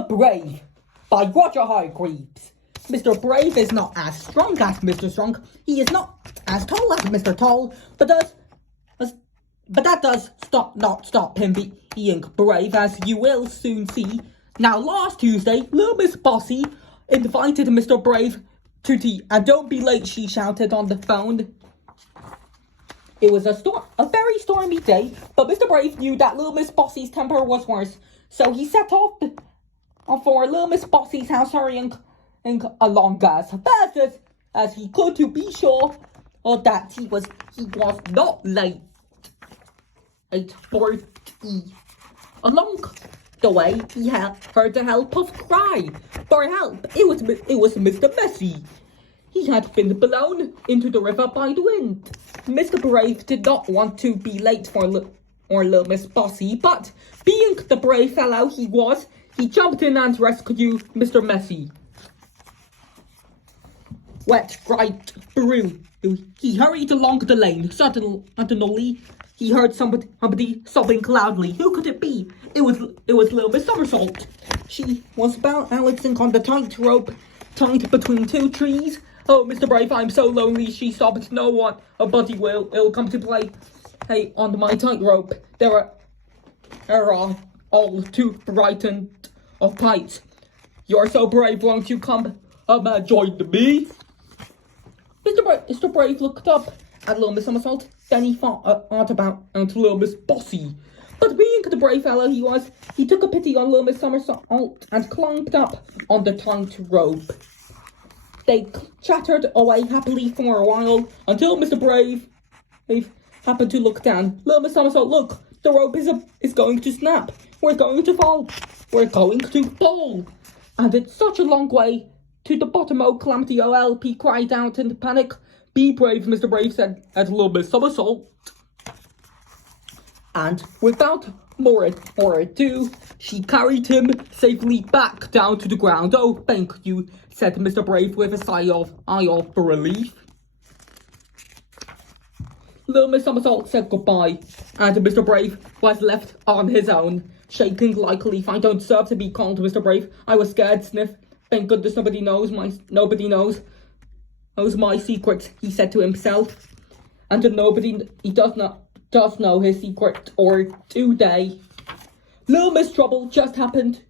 Mr. Brave by Roger Hargreaves. Mr. Brave is not as strong as Mr. Strong. He is not as tall as Mr. Tall, but that does not stop him being brave, as you will soon see. Now, last Tuesday, little Miss Bossy invited Mr. Brave to tea, and don't be late, she shouted on the phone. It was a very stormy day, but Mr. Brave knew that little Miss Bossy's temper was worse, so he set off for little Miss Bossy's house, hurrying along as fast as he could to be sure that he was not late. 8:40. Along the way, he heard the help of cry for help. It was Mr. Messy. He had been blown into the river by the wind. Mr. Brave did not want to be late for little Miss Bossy, but being the brave fellow he was, he jumped in and rescued Mr. Messy. Wet, bright, through. He hurried along the lane. Suddenly, he heard somebody sobbing loudly. Who could it be? It was little Miss Somersault. She was balancing on the tightrope tied between two trees. Oh, Mr. Brave, I'm so lonely, she sobbed. No one, a buddy will come to play. Hey, on my tightrope, there are all too frightened of heights. You're so brave, won't you come join me? Mr. Brave looked up at little Miss Somersault. Then he thought about little Miss Bossy. But being the brave fellow he was, he took a pity on little Miss Somersault and climbed up on the tightrope. They chattered away happily for a while until Mr. Brave happened to look down. Little Miss Somersault, look, the rope is going to snap. We're going to fall. We're going to fall. And it's such a long way to the bottom. Oh, calamity, OLP cried out in panic. Be brave, Mr. Brave, said little Miss Somersault. And without more ado, she carried him safely back down to the ground. Oh, thank you, said Mr. Brave with a sigh of relief. Little Miss Somersault said goodbye, and Mr. Brave was left on his own, shaking like a leaf. I don't deserve to be called Mr. Brave. I was scared, sniff. Thank goodness nobody knows my secret, he said to himself. And he does know his secret, or do they? Little Miss Trouble just happened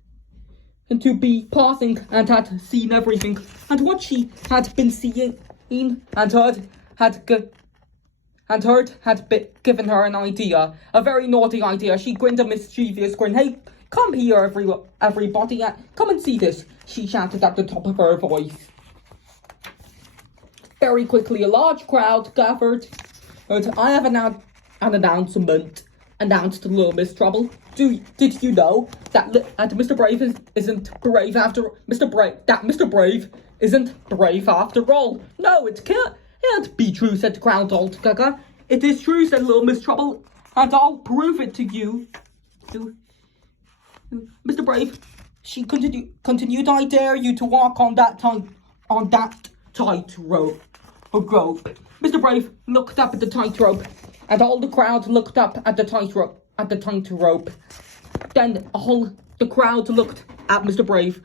to be passing and had seen everything, and what she had been seeing and heard had given her an idea, a very naughty idea. She grinned a mischievous grin. Hey, come here, everybody, come and see this, she shouted at the top of her voice. Very quickly, a large crowd gathered. And I have an announcement, announced little Miss Trouble. Did you know that Mr. Brave isn't brave after Mr. Brave isn't brave after all? No, it can't be true, said the crowd altogether. It is true, said little Miss Trouble, and I'll prove it to you. Mr. Brave, she continued, I dare you to walk on that tightrope. Mr. Brave looked up at the tightrope, and all the crowd looked up at the tightrope. Then all the crowd looked at Mr. Brave.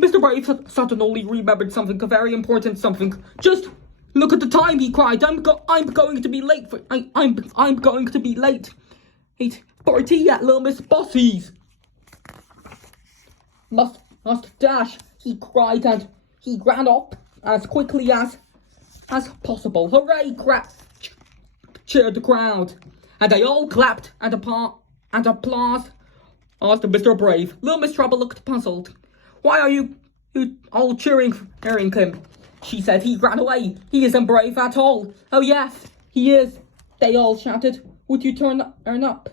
Mr. Brave suddenly remembered something, a very important something. Just look at the time, he cried. I'm going to be late I'm going to be late. For tea at little Miss Bossy's. Must dash, he cried, and he ran up as quickly as possible. Hooray! Cheered the crowd, and they all clapped and applauded after Mr. Brave. Little Miss Trouble looked puzzled. Why are you all cheering him? She said. He ran away. He isn't brave at all. Oh yes, he is, they all shouted. Would you turn up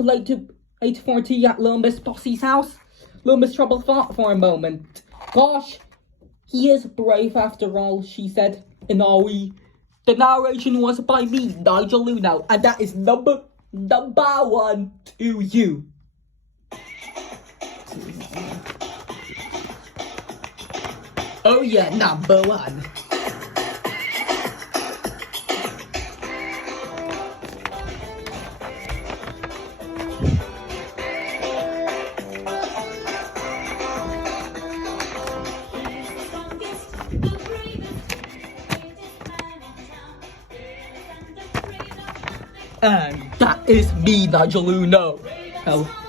late to 8:40 at little Miss Bossy's house? Little Miss Trouble thought for a moment. Gosh, he is brave after all, she said in Aoi. The narration was by me, Nigel, and that is number one to you. Oh yeah, number one. And that is me, Nigel Uno. Oh.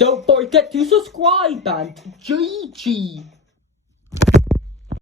Don't forget to subscribe and GG.